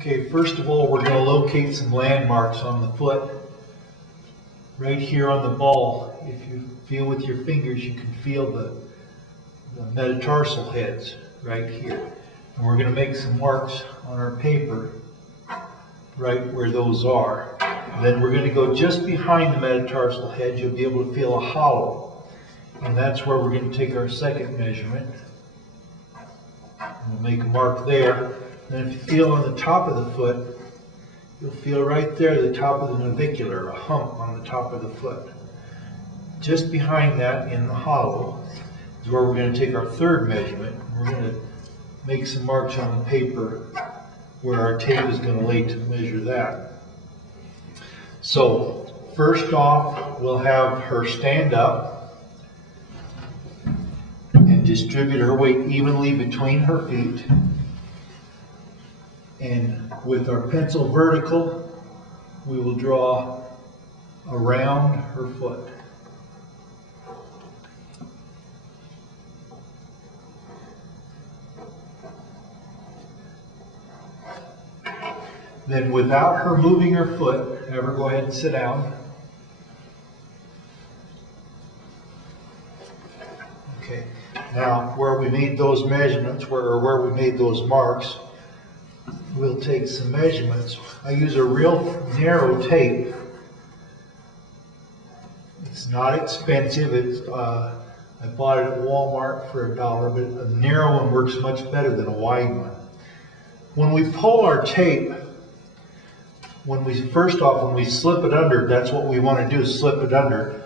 Okay, first of all, we're going to locate some landmarks on the foot. Right here on the ball, if you feel with your fingers, you can feel the metatarsal heads right here. And we're going to make some marks on our paper right where those are. And then we're going to go just behind the metatarsal head. You'll be able to feel a hollow. And that's where we're going to take our second measurement. We'll make a mark there. And if you feel on the top of the foot, you'll feel right there the top of the navicular, a hump on the top of the foot. Just behind that in the hollow is where we're going to take our third measurement. We're going to make some marks on the paper where our tape is going to lay to measure that. So first off, we'll have her stand up and distribute her weight evenly between her feet. And with our pencil vertical, we will draw around her foot. Then without her moving her foot, have her go ahead and sit down. Okay, now where we made those measurements, where we made those marks, we'll take some measurements. I use a real narrow tape. It's not expensive. I bought it at Walmart for $1, but a narrow one works much better than a wide one. When we pull our tape, first off, when we slip it under, that's what we want to do, slip it under.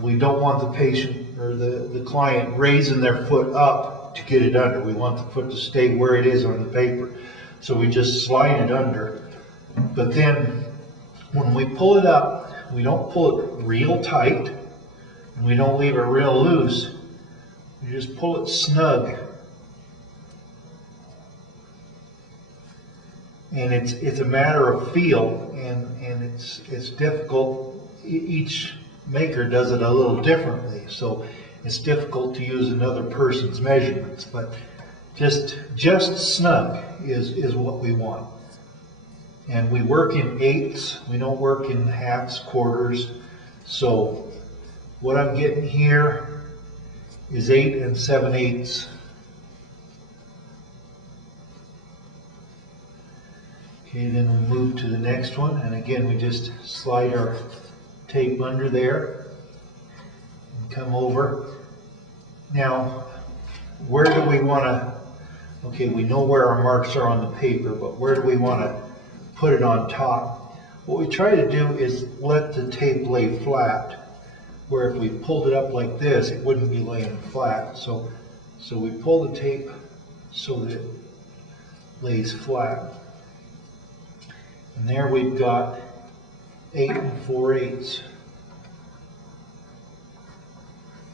We don't want the patient or the client raising their foot up to get it under. We want the foot to stay where it is on the paper. So we just slide it under. But then when we pull it up, we don't pull it real tight and we don't leave it real loose. We just pull it snug. And it's a matter of feel, and it's difficult. Each maker does it a little differently, so it's difficult to use another person's measurements. But just snug is what we want. And we work in eighths. We don't work in halves, quarters. So what I'm getting here is 8 7/8. Okay, then we'll move to the next one. And again, we just slide our tape under there and come over. Now, where do we want to, okay, we know where our marks are on the paper, but where do we want to put it on top? What we try to do is let the tape lay flat, where if we pulled it up like this, it wouldn't be laying flat. So we pull the tape so that it lays flat. And there we've got 8 4/8.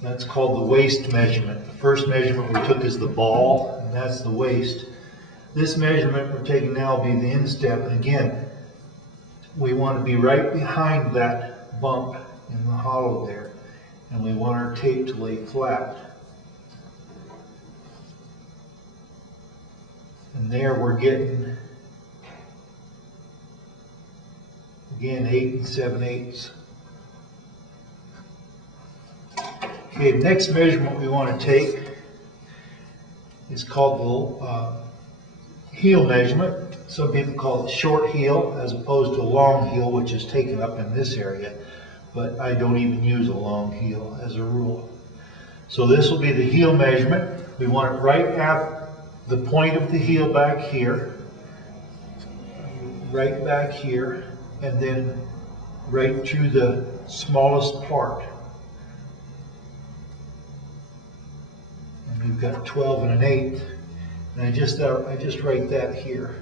That's called the waist measurement. The first measurement we took is the ball, and that's the waist. This measurement we're taking now will be the instep. And again, we want to be right behind that bump in the hollow there. And we want our tape to lay flat. And there we're getting, again, 8 7/8. Okay, the next measurement we want to take is called the heel measurement. Some people call it short heel as opposed to a long heel, which is taken up in this area, but I don't even use a long heel as a rule. So this will be the heel measurement. We want it right at the point of the heel back here, right back here, and then right to the smallest part. And we've got 12 1/8, and I just write that here.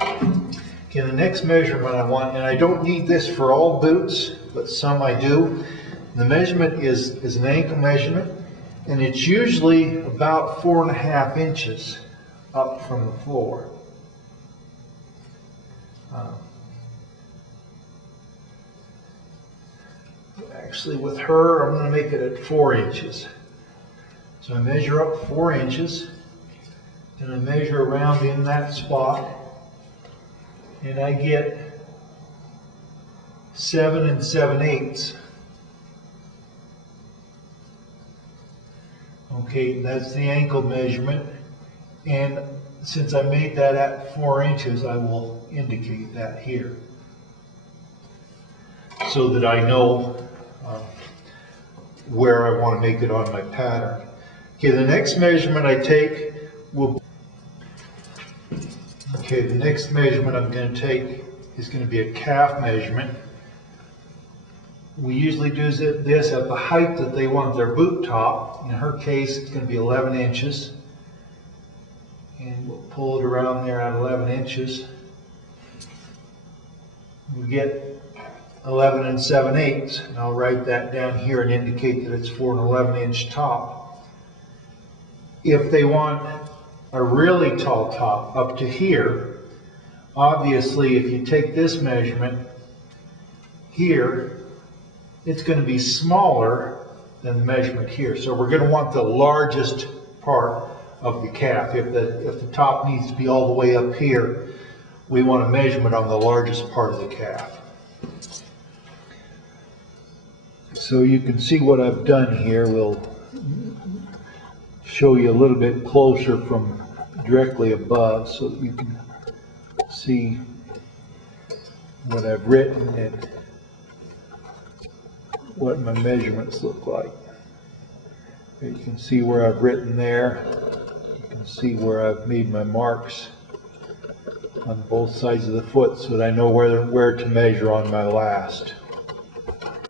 Okay, the next measurement I want, and I don't need this for all boots, but some I do. The measurement is an ankle measurement, and it's usually about 4 1/2 inches up from the floor. Actually, with her, I'm going to make it at 4 inches. So I measure up 4 inches. and I measure around in that spot, and I get 7 7/8. Okay, that's the ankle measurement, and since I made that at 4 inches, I will indicate that here so that I know where I want to make it on my pattern. Okay, the next measurement I take will, okay, the next measurement I'm going to take is going to be a calf measurement. We usually do this at the height that they want their boot top. In her case, it's going to be 11 inches. And we'll pull it around there at 11 inches. We get 11 7/8. And I'll write that down here and indicate that it's for an 11-inch top. If they want a really tall top up to here, obviously if you take this measurement here, it's going to be smaller than the measurement here. So we're going to want the largest part of the calf. If the top needs to be all the way up here, we want a measurement on the largest part of the calf. So you can see what I've done here. We'll show you a little bit closer from directly above so that you can see what I've written and what my measurements look like. You can see where I've written there. You can see where I've made my marks on both sides of the foot so that I know where to measure on my last.